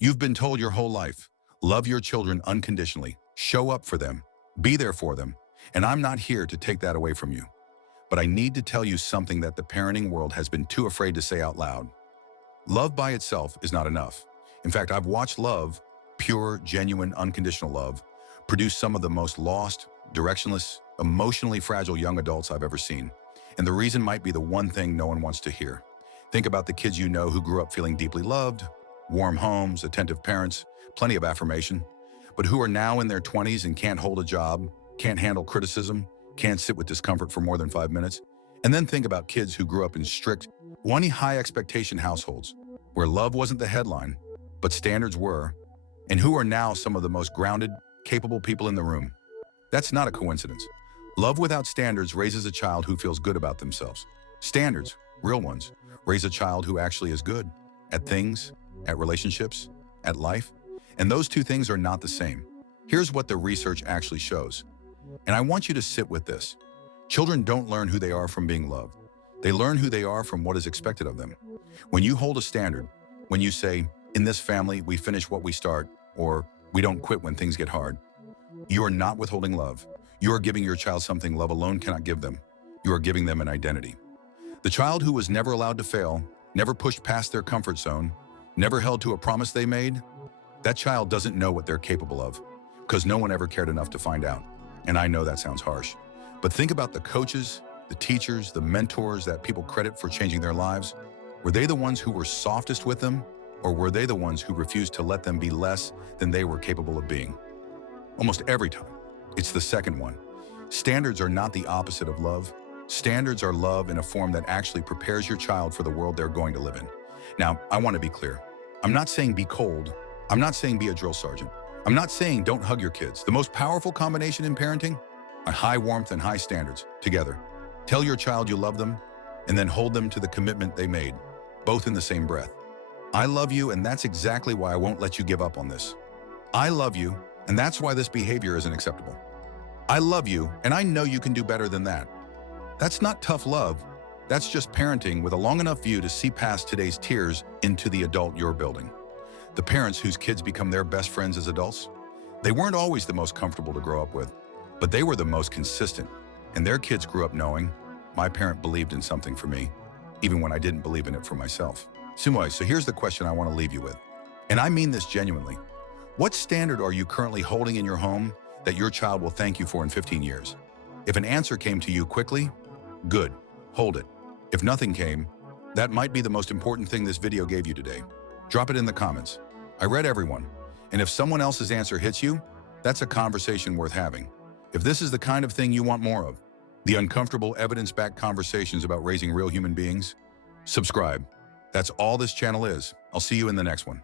You've been told your whole life, love your children unconditionally, show up for them, be there for them, and I'm not here to take that away from you. But I need to tell you something that the parenting world has been too afraid to say out loud. Love by itself is not enough. In fact, I've watched love, pure, genuine, unconditional love, produce some of the most lost, directionless, emotionally fragile young adults I've ever seen. And the reason might be the one thing no one wants to hear. Think about the kids you know who grew up feeling deeply loved, warm homes, attentive parents, plenty of affirmation, but who are now in their 20s and can't hold a job, can't handle criticism, can't sit with discomfort for more than 5 minutes. And then think about kids who grew up in strict, high expectation households, where love wasn't the headline, but standards were, and who are now some of the most grounded, capable people in the room. That's not a coincidence. Love without standards raises a child who feels good about themselves. Standards, real ones, raise a child who actually is good at things, at relationships, at life. And those two things are not the same. Here's what the research actually shows. And I want you to sit with this. Children don't learn who they are from being loved. They learn who they are from what is expected of them. When you hold a standard, when you say, in this family, we finish what we start, or we don't quit when things get hard, you are not withholding love. You are giving your child something love alone cannot give them. You are giving them an identity. The child who was never allowed to fail, never pushed past their comfort zone, never held to a promise they made, that child doesn't know what they're capable of, because no one ever cared enough to find out. And I know that sounds harsh, but think about the coaches, the teachers, the mentors that people credit for changing their lives. Were they the ones who were softest with them, or were they the ones who refused to let them be less than they were capable of being? Almost every time, it's the second one. Standards are not the opposite of love. Standards are love in a form that actually prepares your child for the world they're going to live in. Now, I want to be clear. I'm not saying be cold. I'm not saying be a drill sergeant. I'm not saying don't hug your kids. The most powerful combination in parenting are high warmth and high standards together. Tell your child you love them, and then hold them to the commitment they made, both in the same breath. I love you, and that's exactly why I won't let you give up on this. I love you, and that's why this behavior isn't acceptable. I love you, and I know you can do better than that. That's not tough love. That's just parenting with a long enough view to see past today's tears into the adult you're building. The parents whose kids become their best friends as adults, they weren't always the most comfortable to grow up with, but they were the most consistent, and their kids grew up knowing, my parent believed in something for me, even when I didn't believe in it for myself. So here's the question I want to leave you with, and I mean this genuinely. What standard are you currently holding in your home that your child will thank you for in 15 years? If an answer came to you quickly, good, hold it. If nothing came, that might be the most important thing this video gave you today. Drop it in the comments. I read everyone, and if someone else's answer hits you, that's a conversation worth having. If this is the kind of thing you want more of, the uncomfortable evidence-backed conversations about raising real human beings, subscribe. That's all this channel is. I'll see you in the next one.